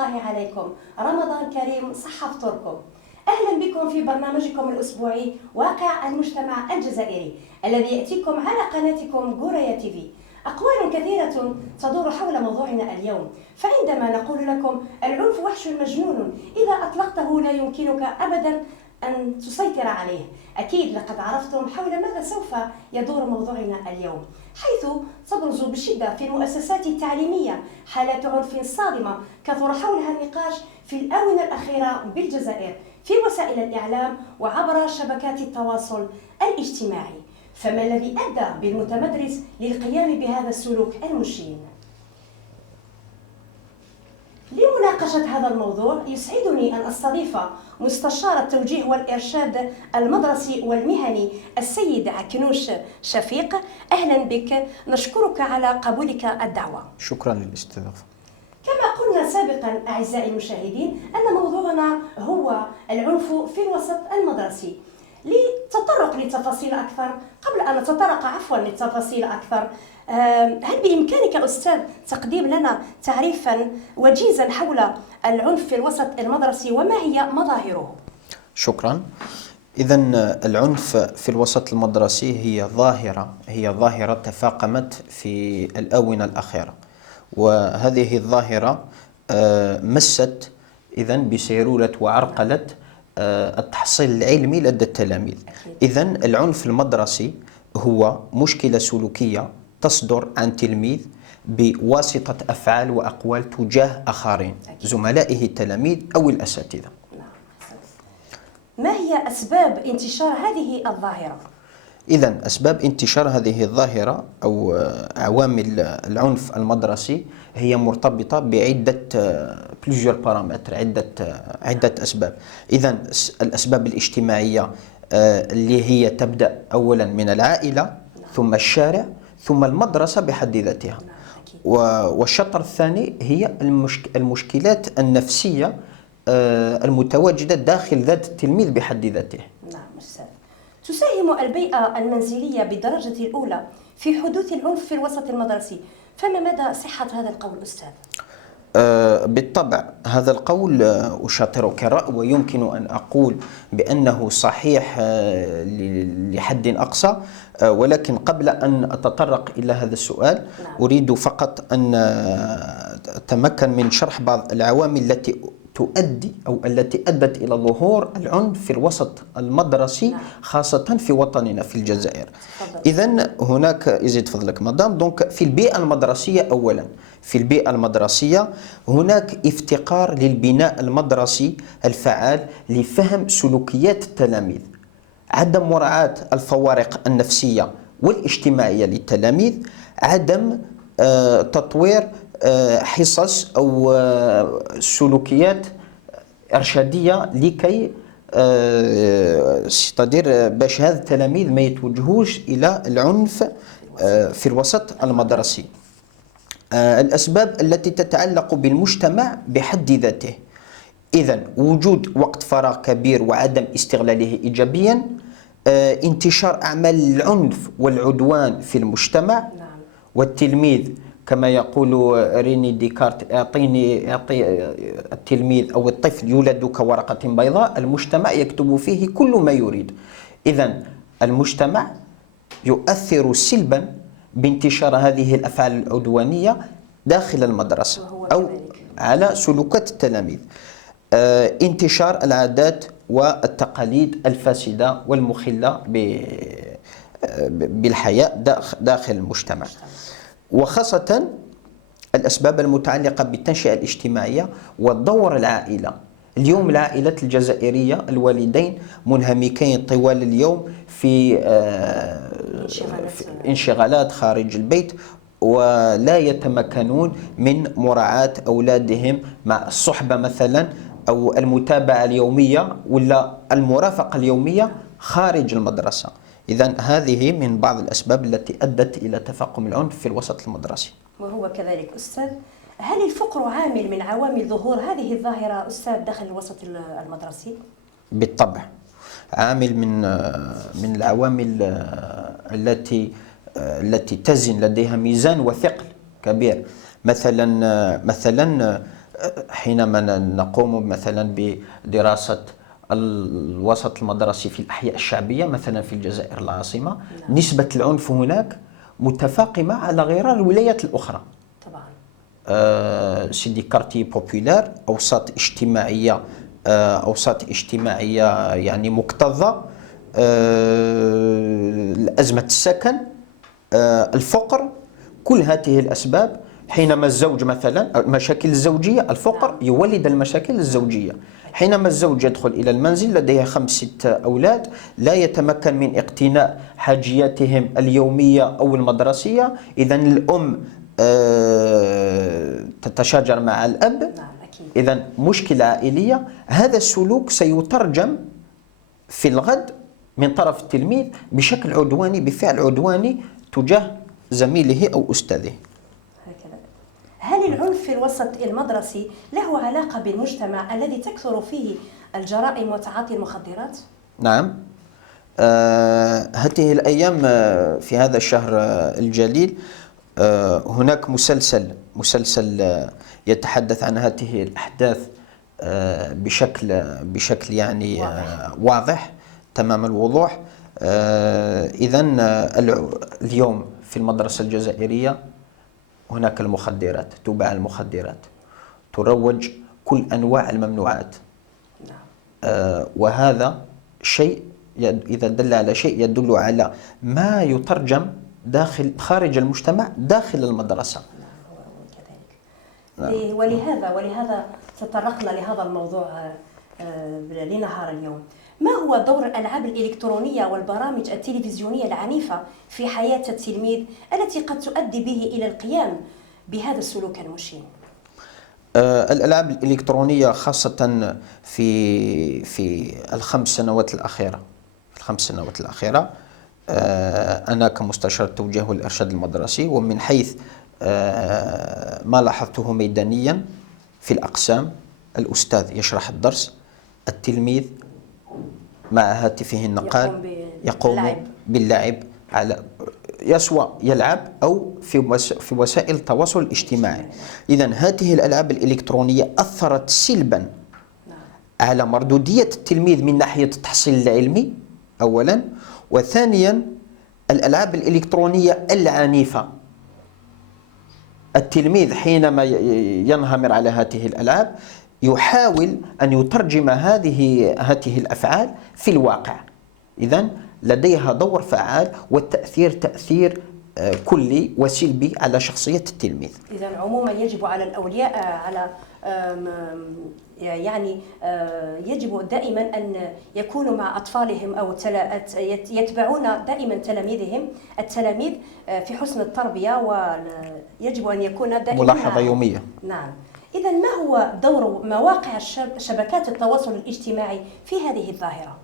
الله عليكم، رمضان كريم، صحة فطوركم. أهلا بكم في برنامجكم الأسبوعي واقع المجتمع الجزائري الذي يأتيكم على قناتكم غوريا تيفي. أقوال كثيرة تدور حول موضوعنا اليوم، فعندما نقول لكم العنف وحش مجنون إذا أطلقته لا يمكنك أبدا أن تسيطر عليه. أكيد لقد عرفتم حول ماذا سوف يدور موضوعنا اليوم، حيث تبرز بشدة في المؤسسات التعليمية حالات عنف صادمة كثر حولها النقاش في الآونة الأخيرة بالجزائر في وسائل الإعلام وعبر شبكات التواصل الاجتماعي. فما الذي أدى بالمتمدرس للقيام بهذا السلوك المشين؟ لمناقشة هذا الموضوع يسعدني أن أستضيف مستشار التوجيه والإرشاد المدرسي والمهني السيد عكنوش شفيق. أهلا بك، نشكرك على قبولك الدعوة. شكرا للاستضافة. كما قلنا سابقا أعزائي المشاهدين أن موضوعنا هو العنف في الوسط المدرسي. لتطرق لتفاصيل أكثر، قبل أن نتطرق للتفاصيل أكثر، هل بإمكانك أستاذ تقديم لنا تعريفا وجيزا حول العنف في الوسط المدرسي وما هي مظاهره؟ شكرا. إذن العنف في الوسط المدرسي هي ظاهرة تفاقمت في الآونة الأخيرة، وهذه الظاهرة مست إذن بسيرورة وعرقلت التحصيل العلمي لدى التلاميذ. إذن العنف المدرسي هو مشكلة سلوكية تصدر عن تلميذ بواسطة أفعال وأقوال تجاه آخرين زملائه التلاميذ أو الأساتذة. ما هي أسباب انتشار هذه الظاهرة؟ إذن أسباب انتشار هذه الظاهرة أو عوامل العنف المدرسي هي مرتبطة بعدة عدة أسباب. إذن الأسباب الاجتماعية اللي هي تبدأ أولا من العائلة ثم الشارع ثم المدرسة بحد ذاتها، والشطر الثاني هي المشكلات النفسية المتواجدة داخل ذات التلميذ بحد ذاته. نعم أستاذ. تساهم البيئة المنزلية بالدرجة الأولى في حدوث العنف في الوسط المدرسي، فما مدى صحة هذا القول أستاذ؟ بالطبع هذا القول أشاطرك الرأي، ويمكن أن أقول بأنه صحيح لحد أقصى، ولكن قبل أن أتطرق إلى هذا السؤال أريد فقط أن أتمكن من شرح بعض العوامل التي تؤدي أو التي أدت إلى ظهور العنف في الوسط المدرسي خاصة في وطننا في الجزائر. إذن هناك يزيد فضلك مدام دونك في البيئة المدرسية أولا، في البيئة المدرسية هناك افتقار للبناء المدرسي الفعال لفهم سلوكيات التلاميذ، عدم مراعاة الفوارق النفسية والاجتماعية للتلاميذ، عدم تطوير حصص أو سلوكيات إرشادية لكي باش هذا التلاميذ ما يتوجهوش إلى العنف في الوسط المدرسي. الأسباب التي تتعلق بالمجتمع بحد ذاته، إذن وجود وقت فراغ كبير وعدم استغلاله إيجابيا، انتشار أعمال العنف والعدوان في المجتمع، والتلميذ كما يقول ريني ديكارت يعطي التلميذ أو الطفل يولد كورقة بيضاء، المجتمع يكتب فيه كل ما يريد. إذن المجتمع يؤثر سلبا بانتشار هذه الأفعال العدوانية داخل المدرسة أو على سلوكات التلاميذ. انتشار العادات والتقاليد الفاسدة والمخلة بالحياة داخل المجتمع، وخاصة الأسباب المتعلقة بالتنشئة الاجتماعية ودور العائلة. اليوم العائلات الجزائرية الوالدين منهمكين طوال اليوم في انشغالات خارج البيت، ولا يتمكنون من مراعاة أولادهم مع الصحبة مثلا أو المتابعة اليومية ولا المرافقة اليومية خارج المدرسة. إذن هذه من بعض الأسباب التي أدت إلى تفاقم العنف في الوسط المدرسي. وهو كذلك أستاذ، هل الفقر عامل من عوامل ظهور هذه الظاهرة أستاذ داخل الوسط المدرسي؟ بالطبع عامل من العوامل التي تزن لديها ميزان وثقل كبير. مثلا حينما نقوم مثلا بدراسة الوسط المدرسي في الأحياء الشعبية مثلا في الجزائر العاصمة، نسبة العنف هناك متفاقمة على غرار الولايات الأخرى. طبعا. سيدي كارتي بوبولار، أوساط اجتماعية يعني مكتظة، أزمة السكن، الفقر، كل هذه الأسباب. حينما الزوج مثلا المشاكل الزوجية، الفقر يولد المشاكل الزوجية. حينما الزوج يدخل إلى المنزل لديه 5-6 أولاد، لا يتمكن من اقتناء حاجياتهم اليومية أو المدرسية، إذا الأم تتشاجر مع الأب، إذا مشكلة عائلية. هذا السلوك سيترجم في الغد من طرف التلميذ بشكل عدواني، بفعل عدواني تجاه زميله أو أستاذه. هكذا. هل العنف في الوسط المدرسي له علاقة بالمجتمع الذي تكثر فيه الجرائم وتعاطي المخدرات؟ نعم. هذه الأيام في هذا الشهر الجليل هناك مسلسل يتحدث عن هذه الأحداث بشكل يعني واضح تمام الوضوح. إذن اليوم في المدرسة الجزائرية هناك المخدرات، تباع المخدرات، تروج كل أنواع الممنوعات. وهذا شيء إذا دل على شيء يدل على ما يترجم خارج المجتمع داخل المدرسة. ولهذا تطرقنا لهذا الموضوع لنهار اليوم. ما هو دور الألعاب الإلكترونية والبرامج التلفزيونية العنيفة في حياة التلميذ التي قد تؤدي به إلى القيام بهذا السلوك المشين؟ الألعاب الإلكترونية خاصة في الخمس سنوات الأخيرة، أنا كمستشار التوجيه والإرشاد المدرسي، ومن حيث ما لاحظته ميدانيا في الأقسام، الأستاذ يشرح الدرس، التلميذ مع هاتفه النقال يقوم باللعب يسوى يلعب أو في وسائل التواصل الاجتماعي. إذن هذه الألعاب الإلكترونية أثرت سلبا على مردودية التلميذ من ناحية التحصيل العلمي أولا، وثانيا الألعاب الإلكترونية العنيفة. التلميذ حينما ينهمر على هذه الألعاب يحاول أن يترجم هذه الأفعال في الواقع. إذن لديها دور فعال، والتأثير تأثير كلي وسلبي على شخصية التلميذ. إذن عموما يجب على الأولياء يجب دائما أن يكونوا مع أطفالهم أو يتبعون دائما التلاميذ في حسن التربية، ويجب أن يكون دائما ملاحظة يومية. نعم. إذن ما هو دور مواقع شبكات التواصل الاجتماعي في هذه الظاهرة؟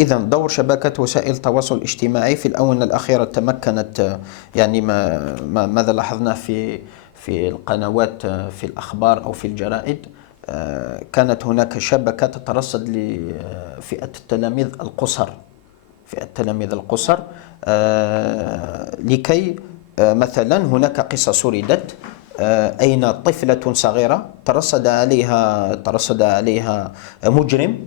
إذن دور شبكات وسائل التواصل الاجتماعي في الآونة الأخيرة تمكنت، يعني ماذا لاحظنا في القنوات في الأخبار أو في الجرائد، كانت هناك شبكة تترصد لفئة التلاميذ القصر، لكي مثلا هناك قصة سردت أين طفلة صغيرة ترصد عليها مجرم،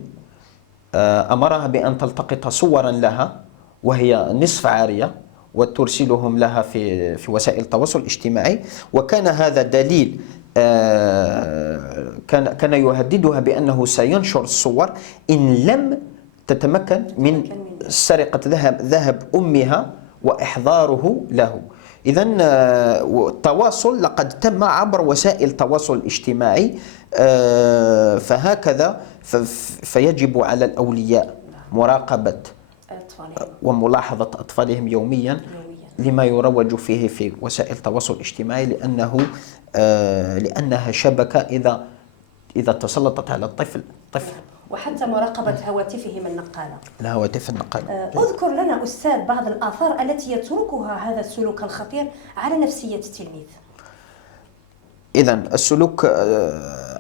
أمرها بأن تلتقط صورا لها وهي نصف عارية وترسلهم لها في وسائل التواصل الاجتماعي، وكان هذا دليل، كان يهددها بأنه سينشر الصور إن لم تتمكن من سرقة ذهب أمها وإحضاره له. إذن التواصل لقد تم عبر وسائل التواصل الاجتماعي، فهكذا فيجب على الأولياء مراقبة وملاحظة أطفالهم يوميا لما يروج فيه في وسائل التواصل الاجتماعي، لأنها شبكة إذا تسلطت على الطفل وحتى مراقبة هواتفهم النقالة. الهواتف النقالة. أذكر لنا أستاذ بعض الآثار التي يتركها هذا السلوك الخطير على نفسية التلميذ. إذن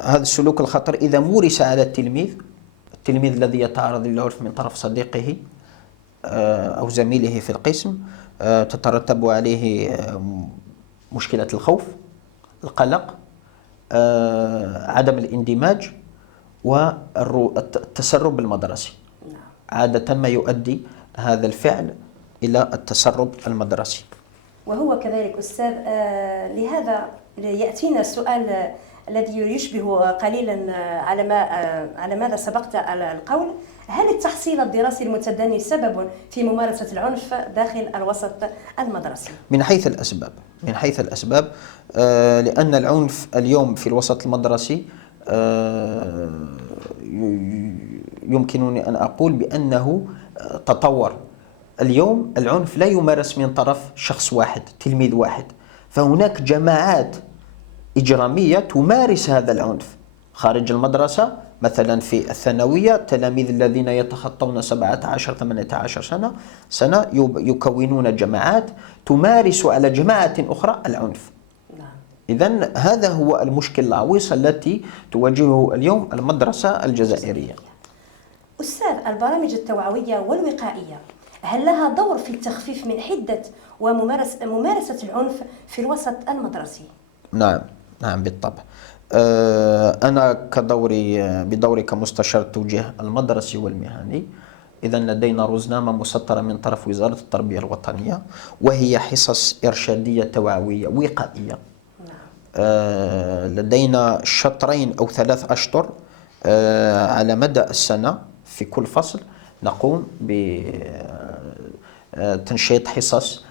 هذا السلوك الخطير إذا مورس على التلميذ الذي يتعرض للعنف من طرف صديقه أو زميله في القسم، تترتب عليه مشكلة الخوف، القلق، عدم الاندماج والتسرب المدرسي. عادة ما يؤدي هذا الفعل إلى التسرب المدرسي. وهو كذلك أستاذ، لهذا يأتينا السؤال الذي يشبه قليلا على ماذا سبقت القول: هل التحصيل الدراسي المتدني سبب في ممارسة العنف داخل الوسط المدرسي؟ من حيث الأسباب، لأن العنف اليوم في الوسط المدرسي يمكنني أن أقول بأنه تطور. اليوم العنف لا يمارس من طرف شخص واحد، تلميذ واحد، فهناك جماعات إجرامية تمارس هذا العنف خارج المدرسة. مثلا في الثانوية التلاميذ الذين يتخطون 17-18 سنة يكونون جماعات تمارس على جماعة أخرى العنف. إذن هذا هو المشكل العويص التي تواجهه اليوم المدرسة الجزائرية. أستاذ، البرامج التوعوية والوقائية هل لها دور في التخفيف من حدة وممارسة العنف في الوسط المدرسي؟ نعم بالطبع. أنا بدوري كمستشار التوجيه المدرسي والمهني، إذا لدينا رزنامة مسطرة من طرف وزارة التربية الوطنية، وهي حصص إرشادية توعوية وقائية. لدينا شطرين أو 3 أشطر على مدى السنة في كل فصل نقوم بتنشيط حصص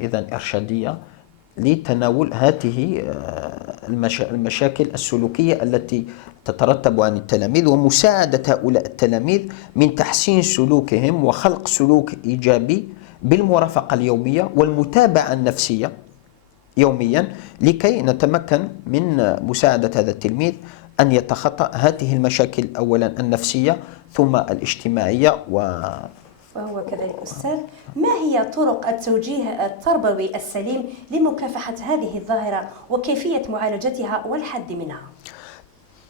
إذا إرشادية لتناول هذه المشاكل السلوكية التي تترتب عن التلاميذ، ومساعدة هؤلاء التلاميذ من تحسين سلوكهم وخلق سلوك إيجابي بالمرافقة اليومية والمتابعة النفسية يوميا، لكي نتمكن من مساعدة هذا التلميذ أن يتخطى هذه المشاكل، أولا النفسية ثم الاجتماعية. وهو كذلك أستاذ، ما هي طرق التوجيه التربوي السليم لمكافحة هذه الظاهرة وكيفية معالجتها والحد منها؟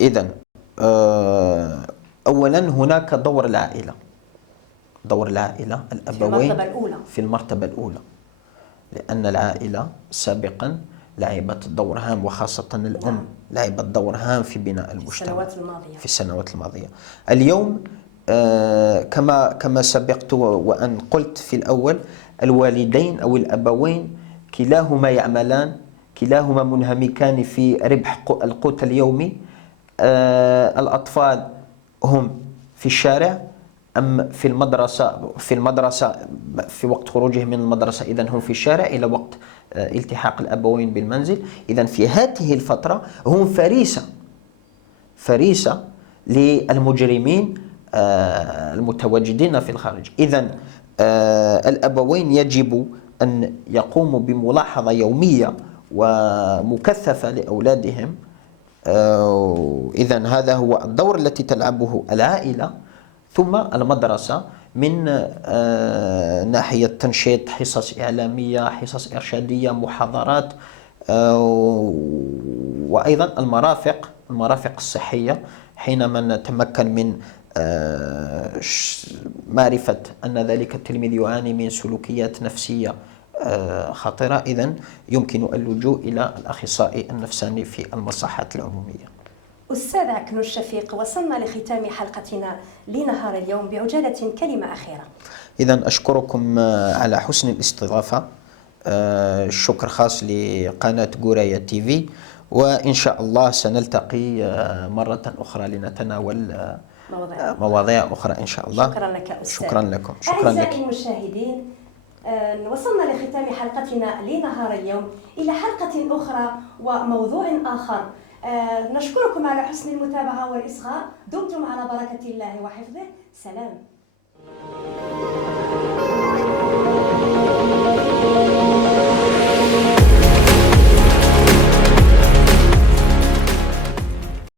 إذن أولا هناك دور العائلة، الأبوين في المرتبة الأولى، لأن العائلة سابقا لعبت دور هام، وخاصة الأم لعبت دور هام في بناء المجتمع في السنوات الماضية. اليوم كما سبقت وأن قلت في الأول، الوالدين أو الأبوين كلاهما يعملان، كلاهما منهمكان في ربح القوت اليومي. الأطفال هم في الشارع أم في المدرسة في وقت خروجهم من المدرسة، إذن هم في الشارع إلى وقت التحاق الأبوين بالمنزل. إذن في هذه الفترة هم فريسة للمجرمين المتواجدين في الخارج. إذن الأبوين يجب أن يقوموا بملاحظة يومية ومكثفة لأولادهم. إذن هذا هو الدور التي تلعبه العائلة، ثم المدرسة من ناحية تنشيط حصص إعلامية، حصص إرشادية، محاضرات، وأيضا المرافق الصحية. حينما نتمكن من معرفة أن ذلك التلميذ يعاني من سلوكيات نفسية خطيرة، إذن يمكن اللجوء إلى الأخصائي النفساني في المصحات العمومية. أستاذ عكنوش شفيق، وصلنا لختام حلقتنا لنهار اليوم، بعجالة كلمة أخيرة. إذن أشكركم على حسن الاستضافة، الشكر خاص لقناة غورايا تي في، وإن شاء الله سنلتقي مرة أخرى لنتناول مواضيع أخرى إن شاء الله. شكرا لك أستاذ. شكرا لكم. أعزائي المشاهدين، وصلنا لختام حلقتنا لنهار اليوم، إلى حلقة أخرى وموضوع آخر. نشكركم على حسن المتابعة والإصغاء. دمتم على بركة الله وحفظه. سلام.